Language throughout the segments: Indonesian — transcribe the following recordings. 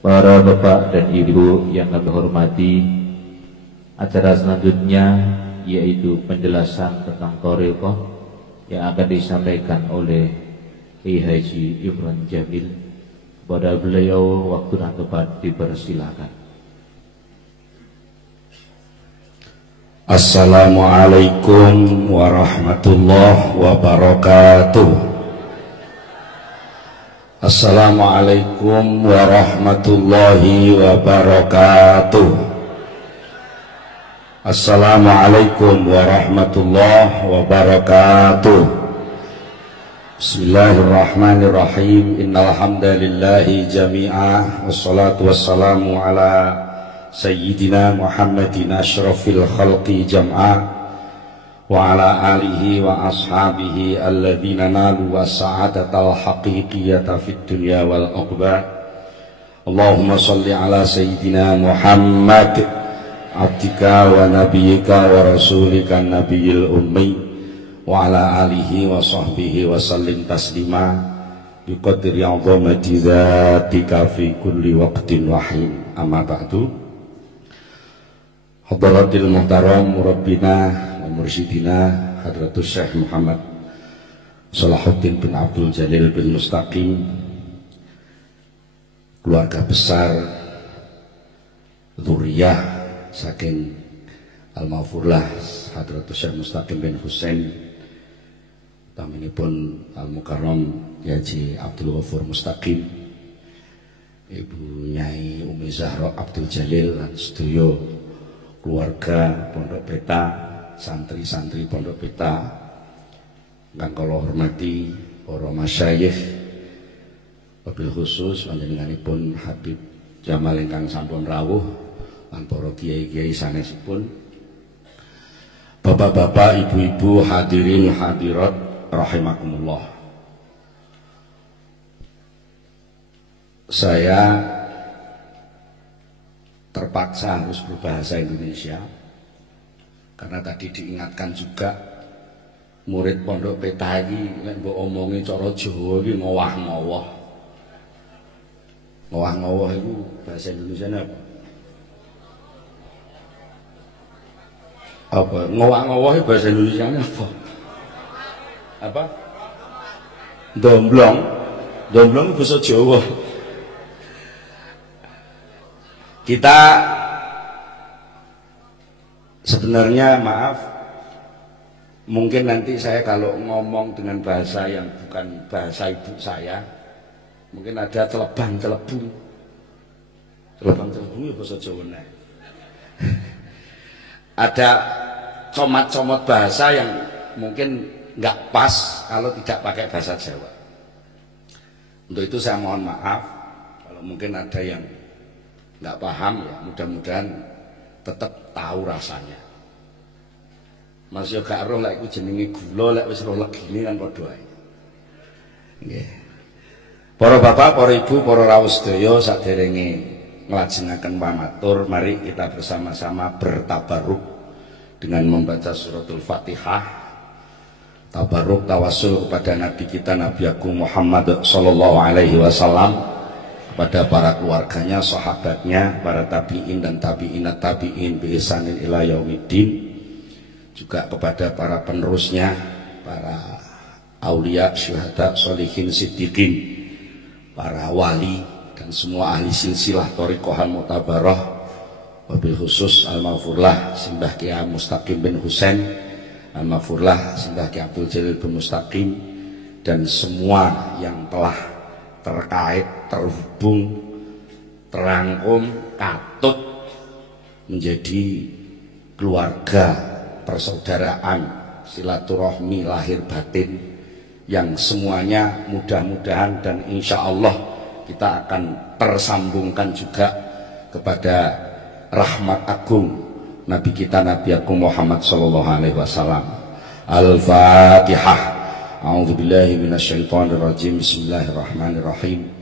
Para bapak dan ibu yang kami hormati, acara selanjutnya yaitu penjelasan tentang thariqah yang akan disampaikan oleh Kiai Haji Imron Jamil. Kepada beliau waktu dan tempat dipersilakan. Assalamualaikum warahmatullahi wabarakatuh. Assalamualaikum warahmatullahi wabarakatuh. Assalamualaikum warahmatullahi wabarakatuh. Bismillahirrahmanirrahim. Innal hamdalillahi jami'ah wassalatu wassalamu ala sayyidina Muhammadin asyrafil khalqi jam'a wa ala alihi wa ashabihi alladhina nalu was-sa'adatal haqiqiyata fid dunya wal uqba. Allahumma salli ala sayyidina Muhammad abdika wa nabiyyika wa rasulika nabiyil ummi wa ala alihi wa sahbihi wa sallim taslima biqadri 'azamati dzatika fi kulli waqtin wa hin. Amma ba'du. Hadratil muhtaram murabbina mursyidina Hadratus Syekh Muhammad Salahuddin bin Abdul Jalil bin Mustaqim, keluarga besar dzurriyah saking Al-Maghfurlah Hadratus Syekh Mustaqim bin Husain, taminipun Al-Mukarram Haji Abdul Ghafur Mustaqim, Ibu Nyai Umi Zahra Abdul Jalil lan sedaya keluarga Pondok Peta, santri-santri Pondok Peta kang kula hormati, para masyayikh, wabil khusus panjenenganipun Habib Jamal ingkang sampun rawuh lan para kiai-kiai sanesipun, bapak-bapak, ibu-ibu, hadirin hadirat rahimakumullah. Saya terpaksa harus berbahasa Indonesia karena tadi diingatkan juga murid Pondok Peta iki nek mbok omongi cara Jawa iki ngowah-ngowoh. Ngowah-ngowoh itu bahasa Indonesia apa? Apa? Ngowah-ngowoh itu bahasa Indonesia apa? Apa? Domblong. Domblong bahasa Jawa. Kita sebenarnya, maaf, mungkin nanti saya kalau ngomong dengan bahasa yang bukan bahasa ibu saya, mungkin ada celebang-celebu. Celebang-celebu ya bahasa Jawa. Ada comot-comot bahasa yang mungkin nggak pas kalau tidak pakai bahasa Jawa. Untuk itu saya mohon maaf kalau mungkin ada yang nggak paham, ya mudah-mudahan tetap tahu rasanya. Mas yo gak roh lek iku jenenge gula, lek wis roh legine kan padha ae. Nggih. Para bapak, para ibu, para rawuh sedaya, saderenge nglajengaken pamatur, mari kita bersama-sama bertabaruk dengan membaca suratul Fatihah. Tabaruk tawasul kepada Nabi kita, Nabi Agung Muhammad sallallahu alaihi wasallam, kepada para keluarganya, sahabatnya, para tabi'in dan tabi'inat tabi'in bi ihsanin ila yaumiddin, juga kepada para penerusnya, para aulia, syuhada, sholihin, siddiqin, para wali dan semua ahli silsilah thariqah al-mu'tabarah, wabil khusus Al-Maghfurlah Simbah Kiai Mustaqim bin Husain, Al-Maghfurlah Simbah Kiai Abdul Jalil bin Mustaqim, dan semua yang telah terkait, terhubung, terangkum, katut menjadi keluarga, persaudaraan, silaturahmi lahir batin yang semuanya mudah-mudahan dan insya Allah kita akan tersambungkan juga kepada rahmat agung Nabi kita, Nabi Agung Muhammad sallallahu alaihi wasallam. Al-Fatihah. A'udzubillahi minasyaitonirrajim. Bismillahirrahmanirrahim.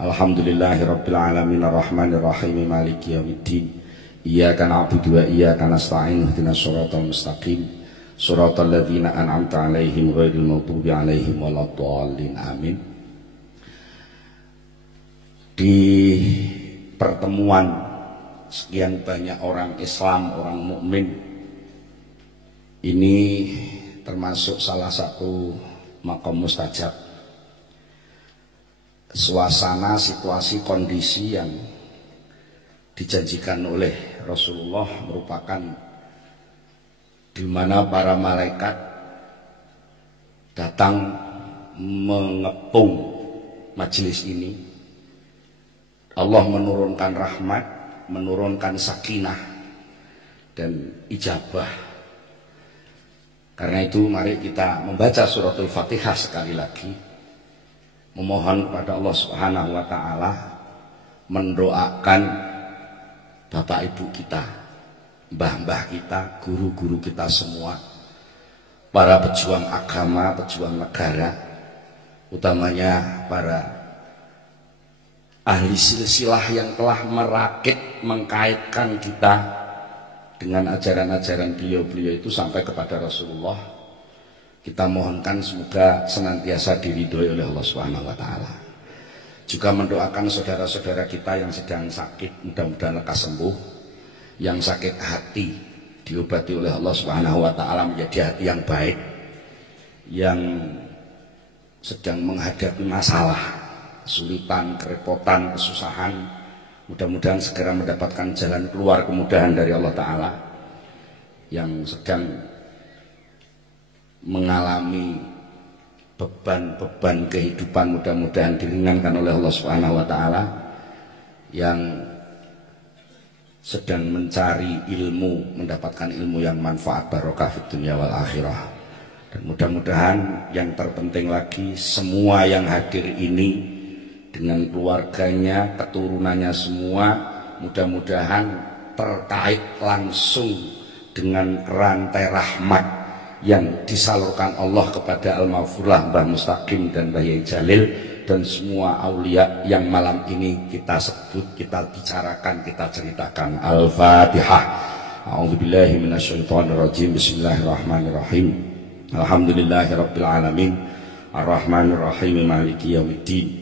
Alhamdulillahirabbil alamin arrahmanir rahim maliki yaumiddin. Iyyaka na'budu wa iyyaka nasta'in ihdinas shiratal mustaqim shiratal ladzina an'amta 'alaihim ghairil maghdubi 'alaihim waladdallin. Amin. Di pertemuan sekian banyak orang Islam, orang mukmin. Ini termasuk salah satu maqam mustajab. Suasana, situasi, kondisi yang dijanjikan oleh Rasulullah merupakan di mana para malaikat datang mengepung majelis ini. Allah menurunkan rahmat, menurunkan sakinah dan ijabah. Karena itu mari kita membaca suratul Fatihah sekali lagi, memohon kepada Allah Subhanahu wa taala, mendoakan bapak ibu kita, mbah-mbah kita, guru-guru kita semua, para pejuang agama, pejuang negara, utamanya para ahli silsilah yang telah merakit, mengkaitkan kita dengan ajaran-ajaran beliau-beliau itu sampai kepada Rasulullah. Kita mohonkan semoga senantiasa diridhoi oleh Allah Subhanahu wa taala. Juga mendoakan saudara-saudara kita yang sedang sakit, mudah-mudahan lekas sembuh. Yang sakit hati diobati oleh Allah Subhanahu wa taala menjadi hati yang baik. Yang sedang menghadapi masalah, kesulitan, kerepotan, kesusahan, mudah-mudahan segera mendapatkan jalan keluar, kemudahan dari Allah Ta'ala. Yang sedang mengalami beban-beban kehidupan, mudah-mudahan diringankan oleh Allah Subhanahu wa taala. Yang sedang mencari ilmu, mendapatkan ilmu yang manfaat, barokah fid dunya wal akhirah. Dan mudah-mudahan yang terpenting lagi, semua yang hadir ini dengan keluarganya, keturunannya semua, mudah-mudahan terkait langsung dengan rantai rahmat yang disalurkan Allah kepada Al-Maghfurlah Mbah Mustaqim dan Mbah Yai Jalil dan semua aulia yang malam ini kita sebut, kita bicarakan, kita ceritakan. Al-Fatihah. A'udzubillahi minasyaitonirrajim. Bismillahirrahmanirrahim. Alhamdulillahirabbil alamin. Arrahmanirrahim. Maliki yaumiddin.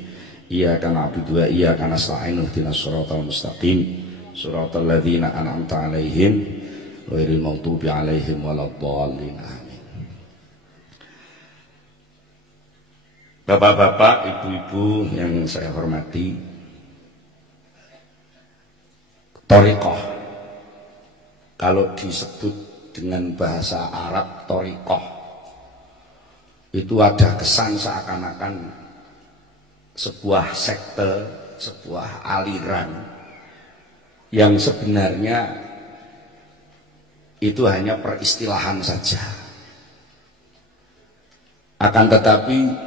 Iyyaka na'budu wa iyyaka nasta'in. Ihdinas shiratal mustaqim. Shiratal ladzina an'amta 'alaihim ghairil maghdubi 'alaihim waladdallin. Amin. Bapak-bapak, ibu-ibu yang saya hormati, thariqah, kalau disebut dengan bahasa Arab thariqah, itu ada kesan seakan-akan sebuah sekte, sebuah aliran yang sebenarnya itu hanya peristilahan saja. Akan tetapi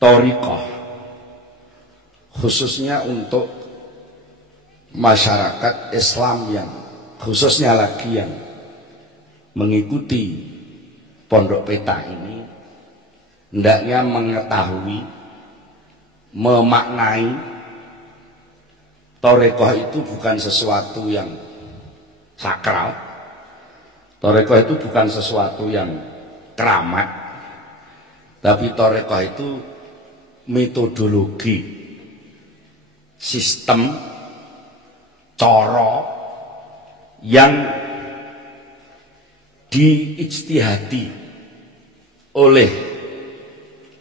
thariqah khususnya untuk masyarakat Islam yang khususnya lagi yang mengikuti Pondok Peta ini, hendaknya mengetahui, memaknai thariqah itu bukan sesuatu yang sakral. Thariqah itu bukan sesuatu yang keramat, tapi thariqah itu metodologi, sistem, cara yang diijtihadi oleh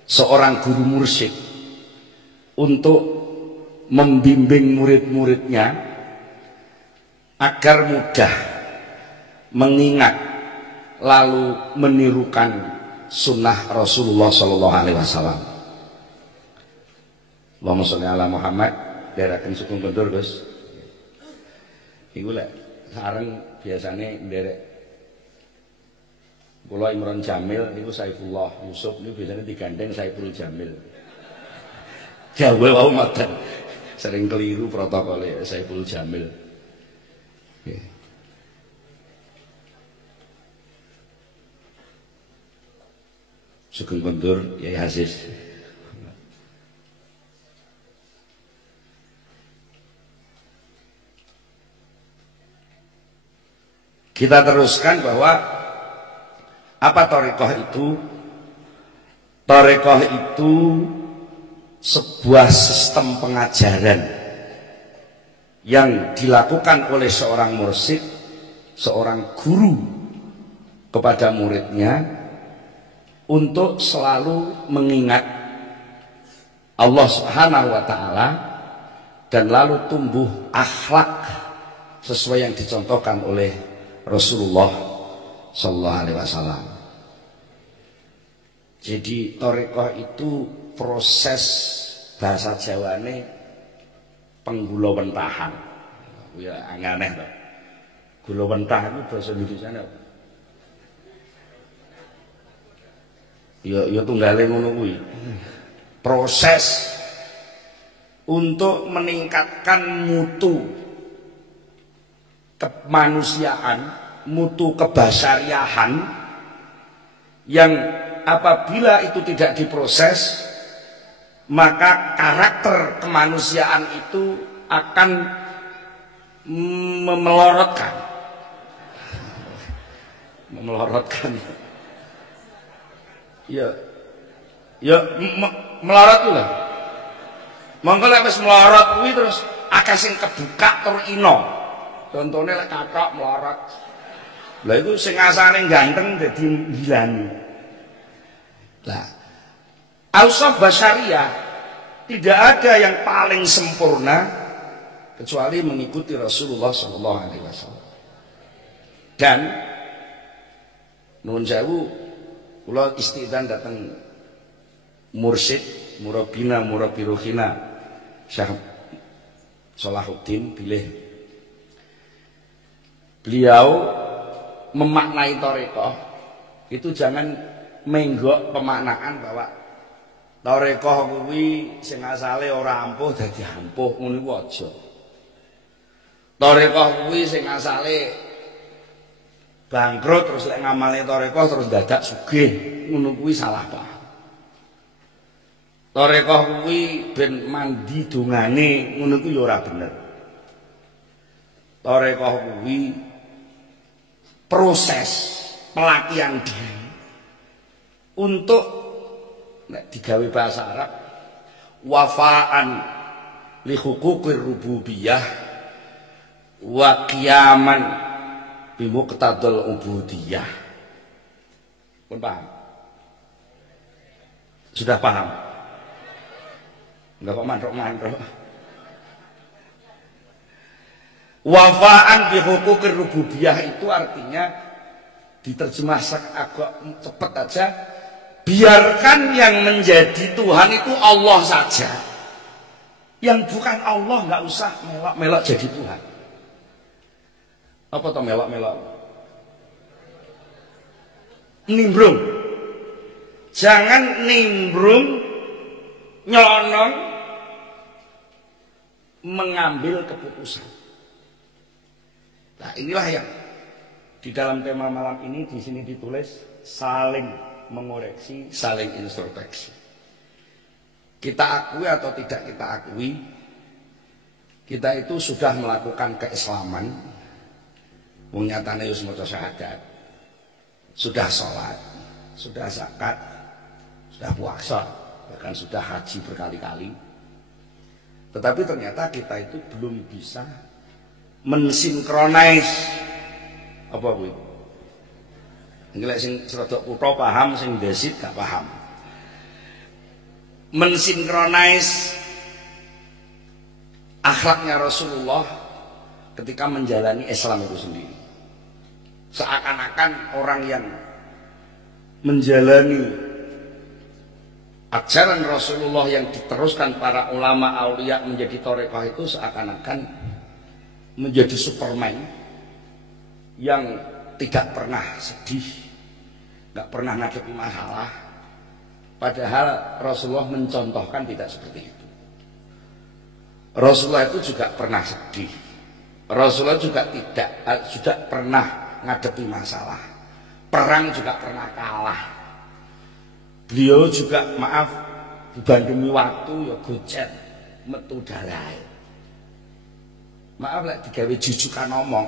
seorang guru mursyid untuk membimbing murid-muridnya agar mudah mengingat lalu menirukan sunnah Rasulullah Sallallahu Alaihi Wasallam. Allahumma sholli ala Muhammad. Derakan sukun kendur Gus. Iku lek sareng biasane nderek kula Imron Jamil niku Saifullah Yusuf niku biasanya digandeng Saiful Jamil. Jawa wau ngoten. Sering keliru protokolnya Saiful Jamil. Nggih. Sugeng kondur Yai Aziz. Kita teruskan bahwa apa thariqah itu? Thariqah itu sebuah sistem pengajaran yang dilakukan oleh seorang mursyid, seorang guru kepada muridnya untuk selalu mengingat Allah Subhanahu wa taala dan lalu tumbuh akhlak sesuai yang dicontohkan oleh Rasulullah sallallahu alaihi wasallam. Jadi thariqah itu proses bahasa Jawane penggula wentahan. Ya aneh to. Gula wentah itu bahasa Indonesia apa? Ya tunggale ngono kuwi. Proses untuk meningkatkan mutu kemanusiaan, mutu kebasyariahan yang apabila itu tidak diproses maka karakter kemanusiaan itu akan melorotkan melorot lho. Monggo lek wis melorot kuwi terus akeh sing kebuka tur ino. Contone lek kathok melorot. Lah iku sing asane ganteng dadi ngilani. Lah ausaf basyariah tidak ada yang paling sempurna kecuali mengikuti Rasulullah sallallahu alaihi wasallam. Dan nuwun sewu kula istidzan datang mursyid murabina murabiruhina Syekh Salahuddin bilih beliau memaknai thariqah itu jangan menggok pemaknaan bahwa thariqah kuwi sing asale ora ampuh dadi ampuh ngono iku aja. Thariqah kuwi sing asale bangkrut terus lek ngamale thariqah terus dadak sugih ngono kuwi salah paham. Thariqah kuwi ben mandi dongane ngono kuwi ya ora bener. Thariqah kuwi proses pelatihan diri untuk nek digawe bahasa Arab wafaan li huquqir rububiyah wa qiyaman bi muqtadal ubudiyah. Pun paham? Sudah paham? Enggak kok mantrok-mantrok. Wafaan bi huquqir rububiyah itu artinya diterjemah agak cepat aja, biarkan yang menjadi Tuhan itu Allah saja. Yang bukan Allah nggak usah melok-melok jadi Tuhan. Apa toh melok-melok? Nimbrung. Jangan nimbrung, nyelonong, mengambil keputusan. Nah inilah yang di dalam tema malam ini di sini ditulis saling mengoreksi, saling introspeksi. Kita akui atau tidak kita akui, kita itu sudah melakukan keislaman, nyatane wis maca syahadat, sudah sholat, sudah zakat, sudah puasa, bahkan sudah haji berkali-kali. Tetapi ternyata kita itu belum bisa mensinkronis apa kuwi? Ngelek sing serodok kutha paham, sing desit gak paham. Mensinkronis akhlaknya Rasulullah ketika menjalani Islam itu sendiri. Seakan-akan orang yang menjalani ajaran Rasulullah yang diteruskan para ulama aulia menjadi thariqah itu seakan-akan menjadi Superman yang tidak pernah sedih, nggak pernah ngadepi masalah. Padahal Rasulullah mencontohkan tidak seperti itu. Rasulullah itu juga pernah sedih. Rasulullah juga sudah pernah ngadepi masalah. Perang juga pernah kalah. Beliau juga maaf dibandemi waktu ya gocet metu dalai. Maaf lah digawe jujukan ngomong.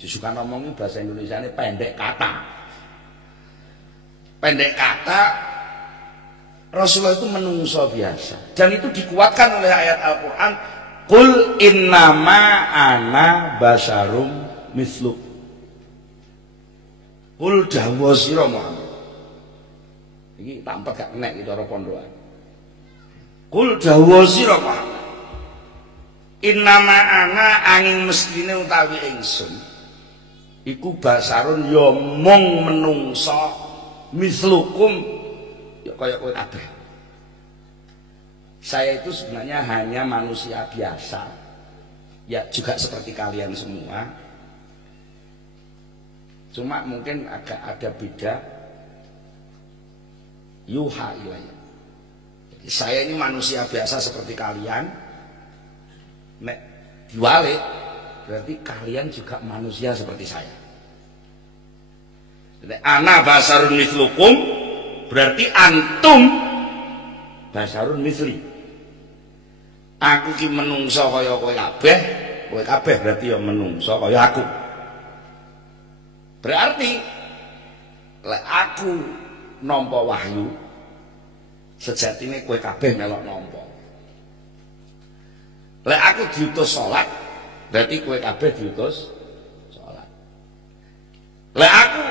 Jujukan ngomong ini bahasa Indonesia ini pendek kata. Pendek kata Rasulullah itu menungso biasa. Dan itu dikuatkan oleh ayat Al-Quran. Qul innama ana basyarum misluk. Qul dawuh sira Muhammad. Iki tampet gak kena iki cara pondokan. Qul dawuh sira Muhammad. Innama ana angin mestine utawi ingsun iku basarun ya mung menungsa mislukum ya kaya kowe kabeh. Saya itu sebenarnya hanya manusia biasa, ya juga seperti kalian semua. Cuma mungkin agak ada beda. Yuha ilayya. Jadi saya ini manusia biasa seperti kalian. Nek diwalik berarti kalian juga manusia seperti saya. Jadi ana basarun mislukum berarti antum basarun misli. Aku ki menungso kaya kowe kabeh berarti ya menungso kaya aku. Berarti lek aku nampa wahyu sejatine kowe kabeh melok nampa. Lek aku diutus salat berarti kowe kabeh diutus salat. Lek aku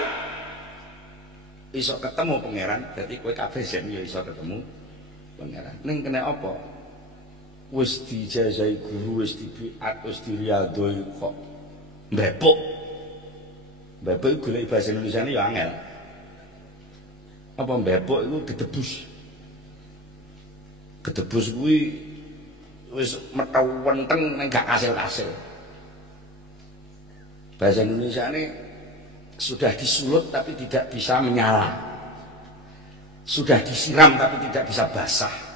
iso ketemu pangeran berarti kowe kabeh jen ya iso ketemu pangeran. Ning kena apa? Wis dijajahi guru, wis dibiat, wis diriadoi kok mbepuk. Mbepuk iku golek bahasa Indonesiane ya angel. Apa mbepuk iku gedebus. Gedebus kuwi wis metau wenteng ning gak kasil-kasil. Bahasa Indonesiane sudah disulut tapi tidak bisa menyala. Sudah disiram tapi tidak bisa basah.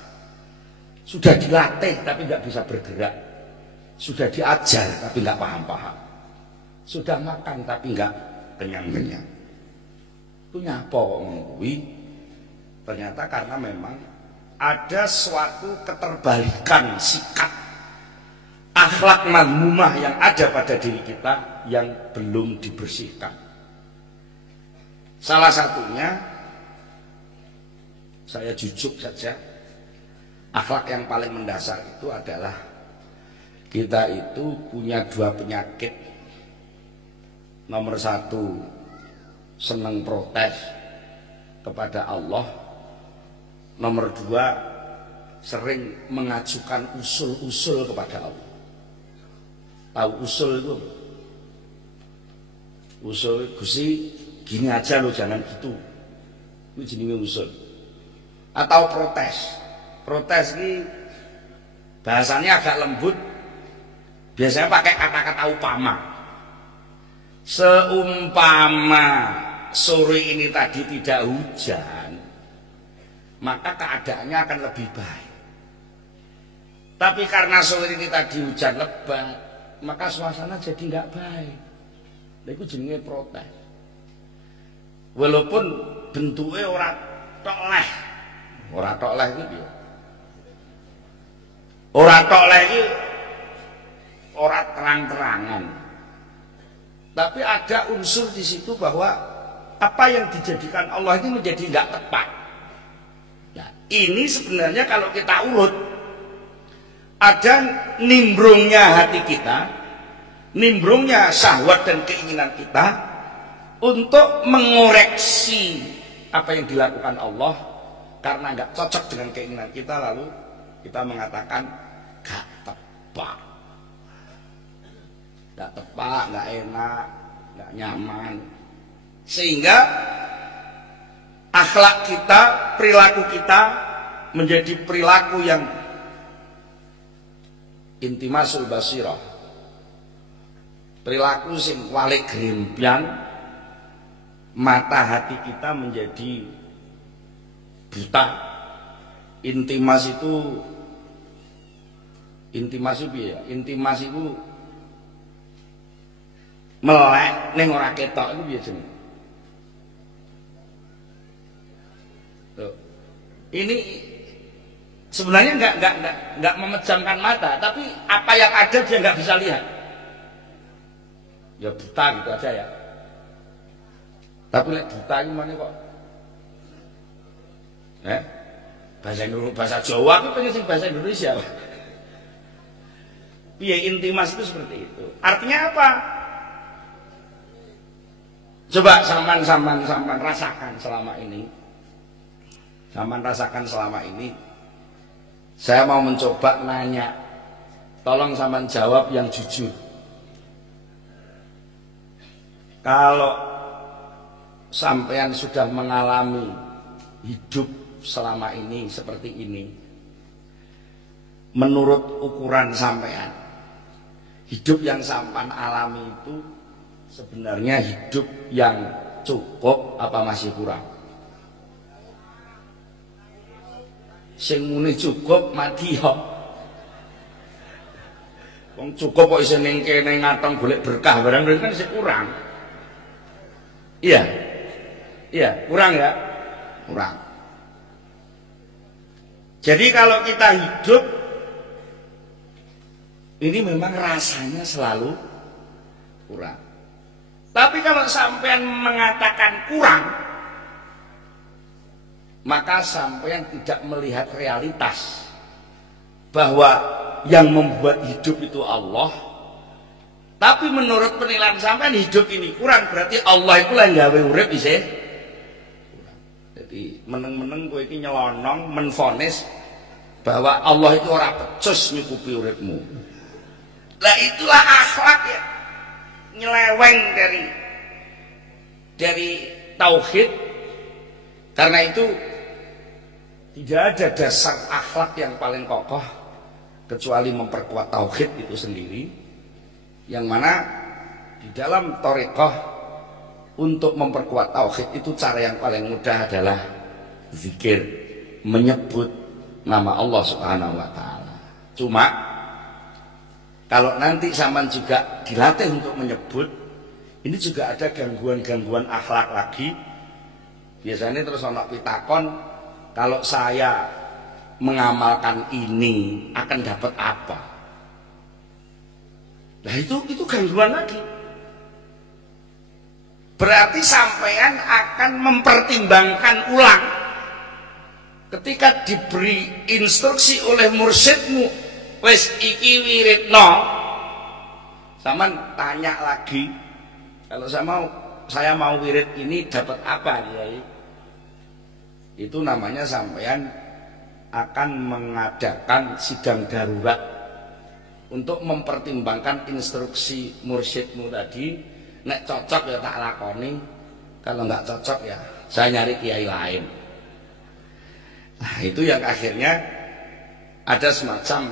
Sudah dilatih tapi nggak bisa bergerak. Sudah diajar tapi nggak paham-paham. Sudah makan tapi nggak kenyang-kenyang. Itu nyapa kok ngomongwi? Ternyata karena memang ada suatu keterbalikan sikap akhlak madmumah yang ada pada diri kita yang belum dibersihkan. Salah satunya saya jujuk saja. Akhlak yang paling mendasar itu adalah kita itu punya dua penyakit. Nomor satu, senang protes kepada Allah. Nomor dua, sering mengajukan usul-usul kepada Allah. Tahu usul itu? Usul Gusti gini aja lo, jangan gitu. Itu jenenge usul. Atau protes. Protes ini bahasanya agak lembut, biasanya pakai kata-kata upama. Seumpama sore ini tadi tidak hujan, maka keadaannya akan lebih baik. Tapi karena sore ini tadi hujan lebat, maka suasana jadi nggak baik. Itu jenenge protes. Walaupun bentuknya ora tok leh, ora tok leh itu dia. Ora tok lagi, ora terang-terangan. Tapi ada unsur di situ bahwa apa yang dijadikan Allah ini menjadi nggak tepat. Nah, ini sebenarnya kalau kita urut, ada nimbrungnya hati kita, nimbrungnya syahwat dan keinginan kita untuk mengoreksi apa yang dilakukan Allah karena nggak cocok dengan keinginan kita, lalu kita mengatakan gak tepat, gak enak, gak nyaman, sehingga akhlak kita, perilaku kita menjadi perilaku yang intimasul basirah, perilaku sing walik grimpian, mata hati kita menjadi buta. Intimas itu piye ya? Intimas itu melek ning ora ketok itu piye jenenge? Ini sebenarnya nggak memejamkan mata, tapi apa yang ada dia nggak bisa lihat. Ya buta gitu aja ya. Tapi lek buta itu mana kok? Bahasa Jawa itu pengen sing bahasa Indonesia. Piye intimas itu seperti itu. Artinya apa? Coba sampan rasakan selama ini. Sampan rasakan selama ini. Saya mau mencoba nanya. Tolong sampan jawab yang jujur. Kalau sampean sudah mengalami hidup selama ini seperti ini, menurut ukuran sampean, hidup yang sampan alami itu sebenarnya hidup yang cukup apa masih kurang? Sing muni cukup mati yo. Wong cukup kok iso ning kene ngatong golek berkah barang kan isih kurang. Iya. Iya, kurang ya? Kurang. Jadi kalau kita hidup ini memang rasanya selalu kurang. Tapi kalau sampean mengatakan kurang, maka sampean tidak melihat realitas bahwa yang membuat hidup itu Allah. Tapi menurut penilaian sampean hidup ini kurang, berarti Allah itu yang gawe urip isih. Jadi meneng-meneng kowe iki nyelonong menfonis bahwa Allah itu ora becus nyukupi uripmu. Lah itulah akhlak ya, nyeleweng dari tauhid. Karena itu tidak ada dasar akhlak yang paling kokoh kecuali memperkuat tauhid itu sendiri, yang mana di dalam thariqah untuk memperkuat tauhid itu cara yang paling mudah adalah zikir, menyebut nama Allah Subhanahu wa taala. Cuma kalau nanti sampean juga dilatih untuk menyebut, ini juga ada gangguan-gangguan akhlak lagi. Biasanya terus ana pitakon, kalau saya mengamalkan ini akan dapat apa? Nah itu gangguan lagi. Berarti sampean akan mempertimbangkan ulang ketika diberi instruksi oleh mursyidmu, wes iki wiridno, sampean tanya lagi, kalau saya mau wirid ini dapat apa ya? Itu namanya sampean akan mengadakan sidang darurat untuk mempertimbangkan instruksi mursyidmu tadi. Nek cocok ya tak lakoni, kalau nggak cocok ya saya nyari kiai lain. Nah itu yang akhirnya ada semacam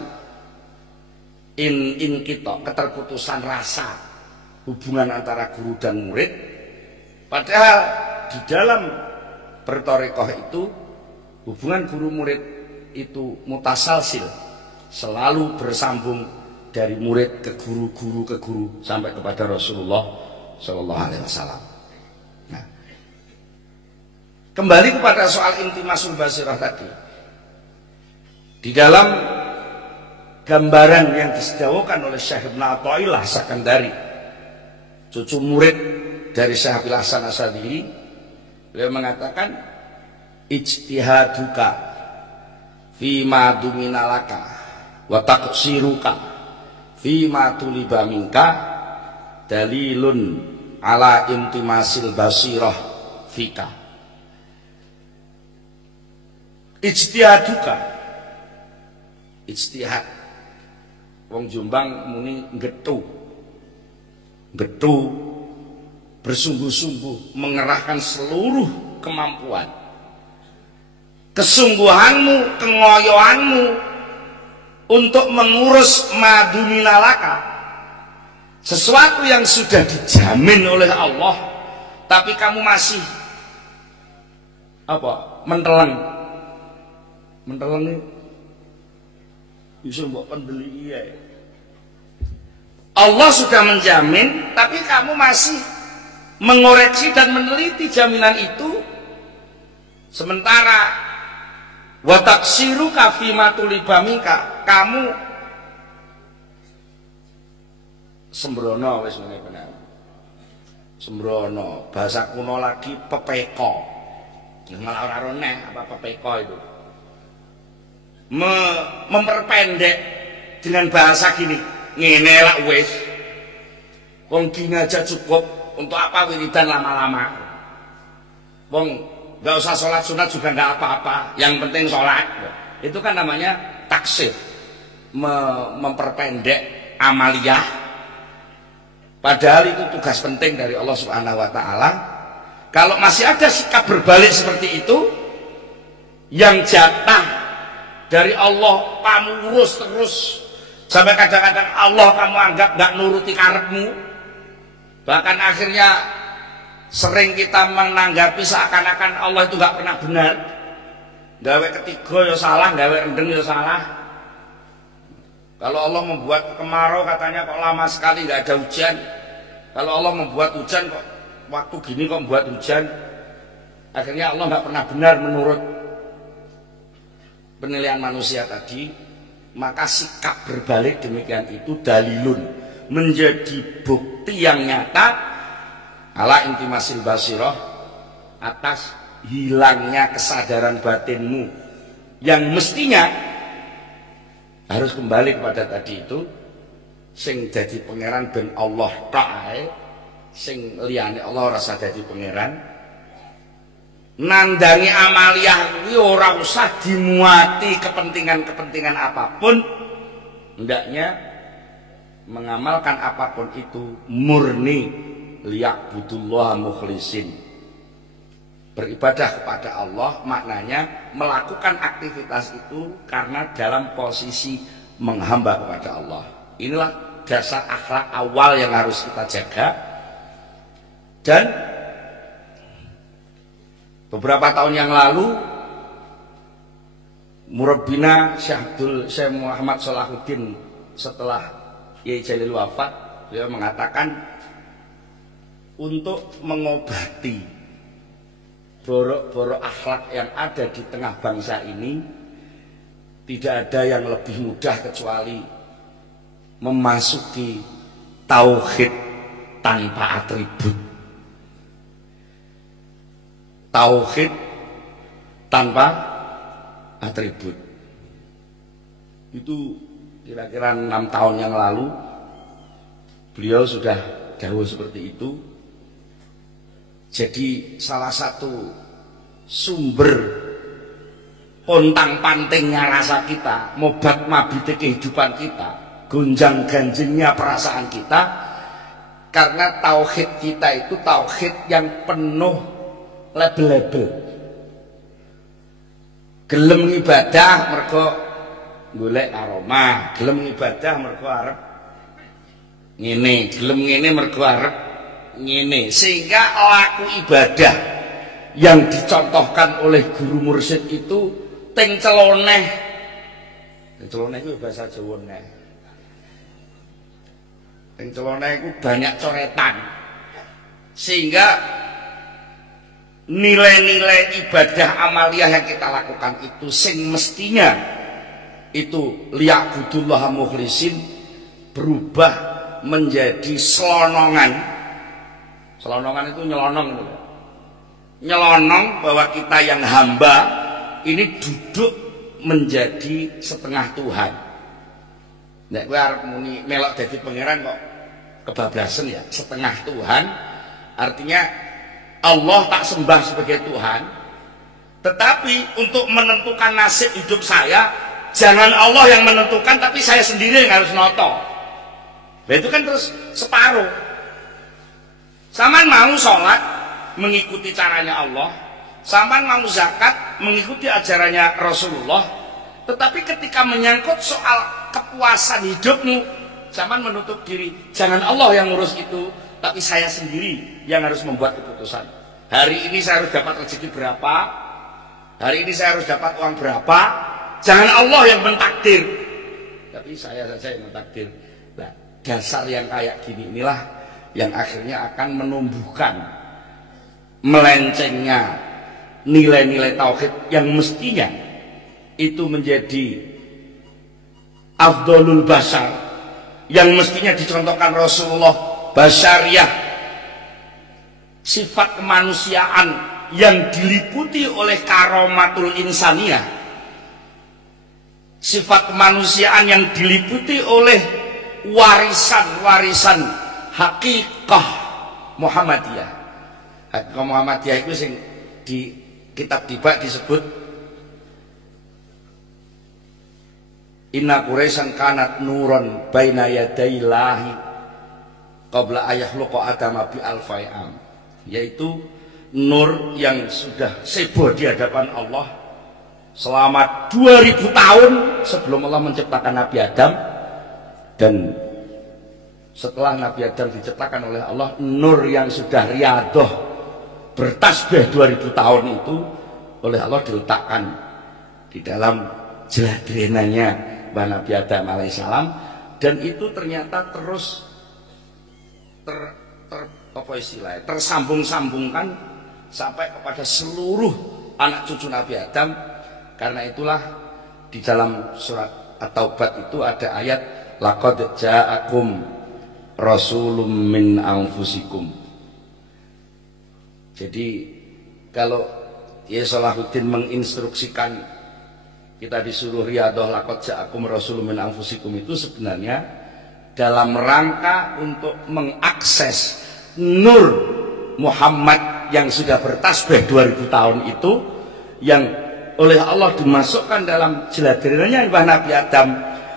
kita keterputusan rasa hubungan antara guru dan murid. Padahal di dalam berthariqah itu hubungan guru murid itu mutasalsil, selalu bersambung dari murid ke guru, guru ke guru sampai kepada Rasulullah Shallallahu Alaihi Wasallam. Nah, kembali kepada soal intimasul basirah tadi, di dalam gambaran yang disediakan oleh Syekh Ibn Athaillah Sakandari, cucu murid dari Syekh Abil Hasan Asyadzili, beliau mengatakan ijtihaduka fima duminalaka wa taqsiruka fima tuliba minka dalilun ala intimasil basirah fika. Ijtihaduka, ijtihad, wong Jombang muni getu, bersungguh-sungguh mengerahkan seluruh kemampuan, kesungguhanmu, kengoyoanmu untuk mengurus maduminalaka, sesuatu yang sudah dijamin oleh Allah, tapi kamu masih menteleng ini bisa mbok pendeli iya. Allah sudah menjamin, tapi kamu masih mengoreksi dan meneliti jaminan itu, sementara wa taqsiruka fima tulibamika, kamu sembrono, wis ngene bener. Sembrono, bahasa kuno lagi pepeko. Malah ora roneh apa pepeko itu. Memperpendek dengan bahasa gini. ngene lah wis. Wong gini aja cukup, untuk apa wiridan lama-lama? Wong nggak usah sholat sunat juga nggak apa-apa, yang penting sholat. Itu kan namanya taksir, memperpendek amaliyah. Padahal itu tugas penting dari Allah Subhanahu Wa Taala. Kalau masih ada sikap berbalik seperti itu, yang jatah dari Allah kamu urus terus, sampai kadang-kadang Allah kamu anggap nggak nuruti karepmu. Bahkan akhirnya sering kita menanggapi seakan-akan Allah itu nggak pernah benar. Gawe ketiga ya salah, gawe rendeng ya salah. Kalau Allah membuat kemarau katanya kok lama sekali nggak ada hujan. Kalau Allah membuat hujan kok waktu gini kok membuat hujan. Akhirnya Allah nggak pernah benar menurut penilaian manusia tadi. Maka sikap berbalik demikian itu dalilun, menjadi bukti yang nyata ala intimasil basirah, atas hilangnya kesadaran batinmu yang mestinya harus kembali kepada tadi itu, sing jadi pangeran ben Allah ta'ala, sing liyane Allah rasa jadi pangeran. Nandangi amaliyah kuwi ora usah dimuati kepentingan-kepentingan apapun, hendaknya mengamalkan apapun itu murni liya'budullah mukhlisin, beribadah kepada Allah, maknanya melakukan aktivitas itu karena dalam posisi menghamba kepada Allah. Inilah dasar akhlak awal yang harus kita jaga. Dan beberapa tahun yang lalu murabbina Syekh Muhammad Salahuddin setelah Kiai Jalil wafat, beliau mengatakan untuk mengobati borok-borok akhlak yang ada di tengah bangsa ini, tidak ada yang lebih mudah kecuali memasuki tauhid tanpa atribut. Tauhid tanpa atribut. Itu kira-kira 6 tahun yang lalu beliau sudah dawuh seperti itu. Jadi salah satu sumber pontang-pantingnya rasa kita, mobat mabite kehidupan kita, gonjang ganjingnya perasaan kita, karena tauhid kita itu tauhid yang penuh label-label. Gelem ibadah mergo golek aroma, gelem ibadah mergo arep ngene, gelem ngene mergo arep ngene, sehingga laku ibadah yang dicontohkan oleh guru mursyid itu teng celoneh. Teng celoneh itu bahasa Jawa neh. Teng celoneh itu banyak coretan, sehingga nilai-nilai ibadah amaliyah yang kita lakukan itu sing mestinya itu liya'budullah mukhlisin berubah menjadi selonongan. Selonongan itu nyelonong, nyelonong bahwa kita yang hamba ini duduk menjadi setengah Tuhan. Nek kowe arep muni melok dadi pangeran kok kebablasan ya, setengah Tuhan. Artinya Allah tak sembah sebagai Tuhan, tetapi untuk menentukan nasib hidup saya, jangan Allah yang menentukan, tapi saya sendiri yang harus noto. Nah, itu kan terus separuh. Saman mau sholat mengikuti caranya Allah, saman mau zakat mengikuti ajarannya Rasulullah, tetapi ketika menyangkut soal kepuasan hidupmu, saman menutup diri. Jangan Allah yang ngurus itu, tapi saya sendiri yang harus membuat keputusan. Hari ini saya harus dapat rezeki berapa, hari ini saya harus dapat uang berapa. Jangan Allah yang mentakdir, tapi saya saja yang mentakdir. Nah, dasar yang kayak gini inilah yang akhirnya akan menumbuhkan melencengnya nilai-nilai tauhid yang mestinya itu menjadi afdolul basar, yang mestinya dicontohkan Rasulullah, basyariyah, sifat kemanusiaan yang diliputi oleh karomatul insaniyah, sifat kemanusiaan yang diliputi oleh warisan hakikah Muhammadiyah. Hakikah Muhammadiyah itu sing di kitab Tiba disebut inna Quraisyan kanat nuron baina yadaillahi qabla ayakhluqa adama bi alfai'am, yaitu nur yang sudah sebo di hadapan Allah selama 2000 tahun sebelum Allah menciptakan Nabi Adam, dan setelah Nabi Adam diciptakan oleh Allah, nur yang sudah riadoh bertasbih 2000 tahun itu oleh Allah diletakkan di dalam jeladrenanya Nabi Adam alaihissalam, dan itu ternyata terus tersambung-sambungkan sampai kepada seluruh anak cucu Nabi Adam. Karena itulah di dalam surat At-Taubah itu ada ayat laqad ja'akum rasulun min anfusikum. Jadi kalau Salahuddin menginstruksikan kita disuruh riyadhah laqad ja'akum rasulun min anfusikum, itu sebenarnya dalam rangka untuk mengakses nur Muhammad yang sudah bertasbih 2000 tahun itu, yang oleh Allah dimasukkan dalam jeladrenanya Nabi Adam,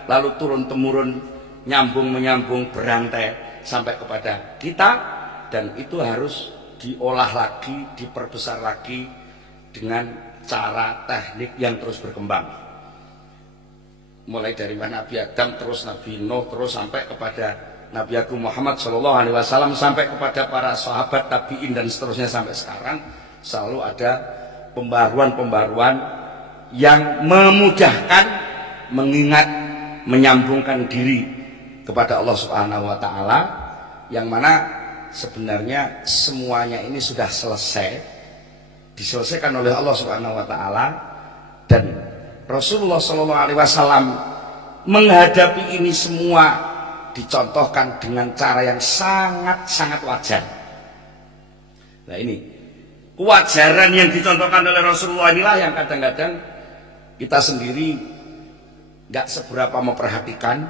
lalu turun temurun, nyambung menyambung, berantai sampai kepada kita, dan itu harus diolah lagi, diperbesar lagi dengan cara teknik yang terus berkembang, mulai dari Nabi Adam, terus Nabi Nuh, terus sampai kepada Nabi Agung Muhammad SAW, sampai kepada para sahabat tabi'in, dan seterusnya sampai sekarang. Selalu ada pembaruan-pembaruan yang memudahkan mengingat, menyambungkan diri kepada Allah Subhanahu wa Ta'ala, yang mana sebenarnya semuanya ini sudah selesai, diselesaikan oleh Allah Subhanahu wa Ta'ala, dan Rasulullah SAW menghadapi ini semua dicontohkan dengan cara yang sangat-sangat wajar. Nah, ini kewajaran yang dicontohkan oleh Rasulullah inilah yang kadang-kadang kita sendiri nggak seberapa memperhatikan,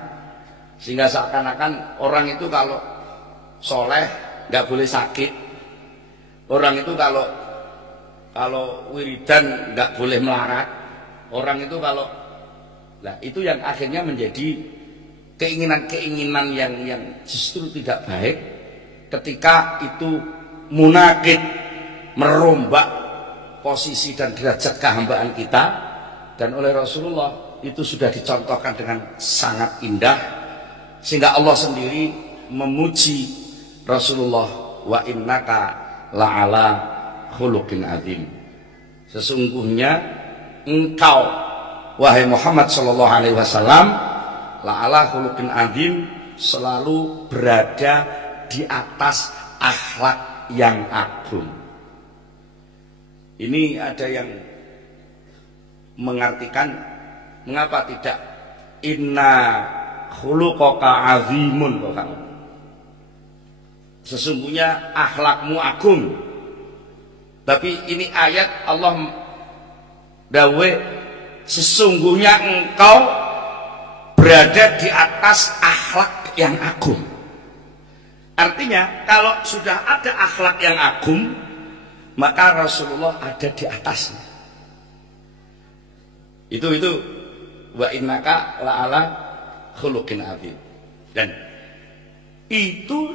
sehingga seakan-akan orang itu kalau soleh nggak boleh sakit, orang itu kalau wiridan nggak boleh melarat, orang itu kalau, nah itu yang akhirnya menjadi keinginan-keinginan yang justru tidak baik, ketika itu munakid, merombak posisi dan derajat kehambaan kita. Dan oleh Rasulullah itu sudah dicontohkan dengan sangat indah, sehingga Allah sendiri memuji Rasulullah, wa innaka la'ala khuluqin azim, sesungguhnya engkau wahai Muhammad sallallahu alaihi wasallam la'ala khuluqin azim, selalu berada di atas akhlak yang agung. Ini ada yang mengartikan, mengapa tidak inna khuluqaka azimun, sesungguhnya akhlakmu agung. Tapi ini ayat Allah dawe, sesungguhnya engkau berada di atas akhlak yang agung. Artinya kalau sudah ada akhlak yang agung, maka Rasulullah ada di atasnya. Itu wa innaka la'ala khuluqin azim. Dan itu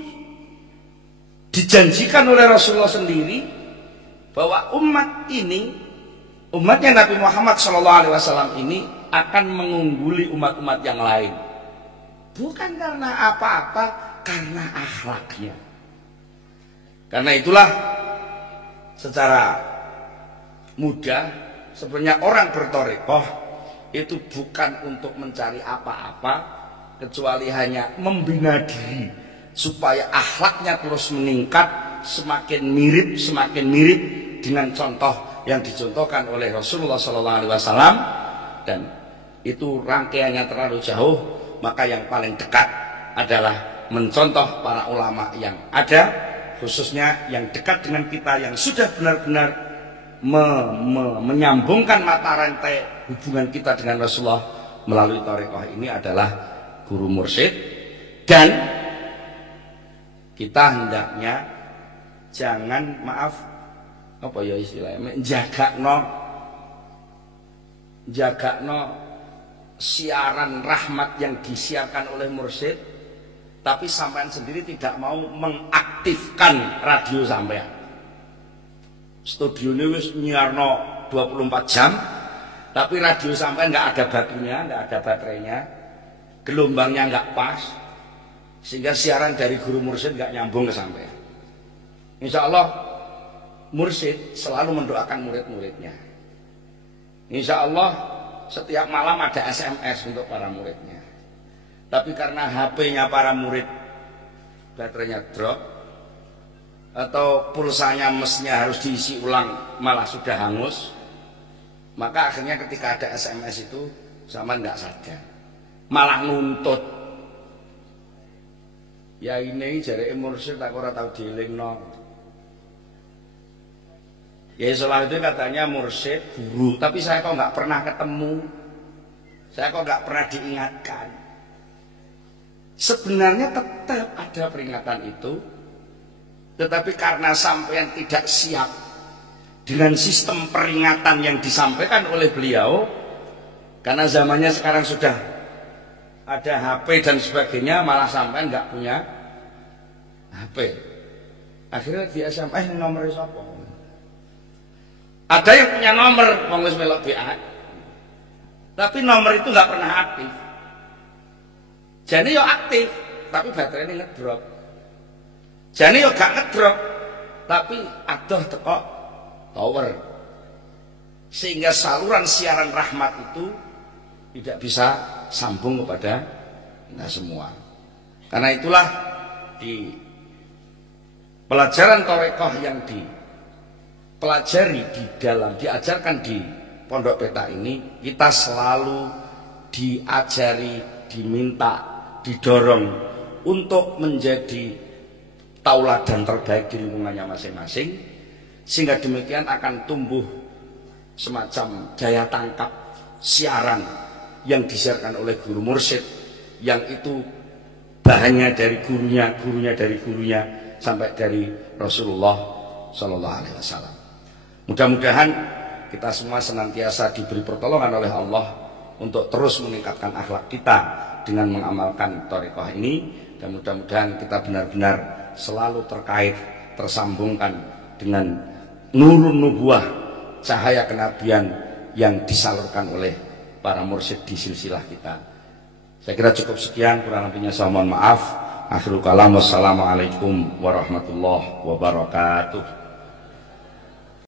dijanjikan oleh Rasulullah sendiri bahwa umat ini, umatnya Nabi Muhammad SAW ini akan mengungguli umat-umat yang lain, bukan karena apa-apa, karena akhlaknya. Karena itulah secara mudah sebenarnya orang berthariqah itu bukan untuk mencari apa-apa, kecuali hanya membina diri supaya akhlaknya terus meningkat, semakin mirip dengan contoh yang dicontohkan oleh Rasulullah SAW. Dan itu rangkaiannya terlalu jauh, maka yang paling dekat adalah mencontoh para ulama yang ada, khususnya yang dekat dengan kita, yang sudah benar-benar menyambungkan mata rantai hubungan kita dengan Rasulullah melalui thariqah ini, adalah guru mursyid Dan kita hendaknya jangan, maaf apa ya istilahnya, jagakno siaran rahmat yang disiarkan oleh mursyid, tapi sampean sendiri tidak mau mengaktifkan radio sampean. Studio ini wis nyiarno 24 jam, tapi radio sampean nggak ada batunya, nggak ada baterainya, gelombangnya nggak pas, sehingga siaran dari guru mursyid nggak nyambung ke sampean. Insya Allah mursyid selalu mendoakan murid-muridnya. Insya Allah setiap malam ada SMS untuk para muridnya. Tapi karena HP-nya para murid baterainya drop, atau pulsanya mesnya harus diisi ulang malah sudah hangus, maka akhirnya ketika ada SMS itu sama nggak sadar, malah nuntut. Ya ini jari mursyid tak ora tahu dielingno. Ya setelah itu katanya mursyid guru, tapi saya kok nggak pernah ketemu, saya kok nggak pernah diingatkan. Sebenarnya tetap ada peringatan itu, tetapi karena sampean tidak siap dengan sistem peringatan yang disampaikan oleh beliau, karena zamannya sekarang sudah ada HP dan sebagainya, malah sampean nggak punya HP. Akhirnya di SMS ini nomornya siapa? Ada yang punya nomor wong wis melok BA, tapi nomor itu nggak pernah aktif. Jadi yo aktif, tapi baterainya ngedrop. Jadi yo gak ngedrop, tapi adoh teko tower, sehingga saluran siaran rahmat itu tidak bisa sambung kepada kita semua. Karena itulah di pelajaran Thariqah yang dipelajari di dalam, diajarkan di Pondok Peta ini, kita selalu diajari, diminta, didorong untuk menjadi tauladan terbaik di lingkungannya masing-masing, sehingga demikian akan tumbuh semacam daya tangkap siaran yang disiarkan oleh guru mursyid, yang itu bahannya dari gurunya, gurunya dari gurunya, sampai dari Rasulullah Shallallahu Alaihi Wasallam. Mudah-mudahan kita semua senantiasa diberi pertolongan oleh Allah untuk terus meningkatkan akhlak kita dengan mengamalkan thariqah ini, dan mudah-mudahan kita benar-benar selalu terkait, tersambungkan dengan nurun nubuah, cahaya kenabian yang disalurkan oleh para mursyid di silsilah kita. Saya kira cukup sekian, kurang lebihnya saya mohon maaf. Akhirul kalam, wassalamualaikum warahmatullahi wabarakatuh.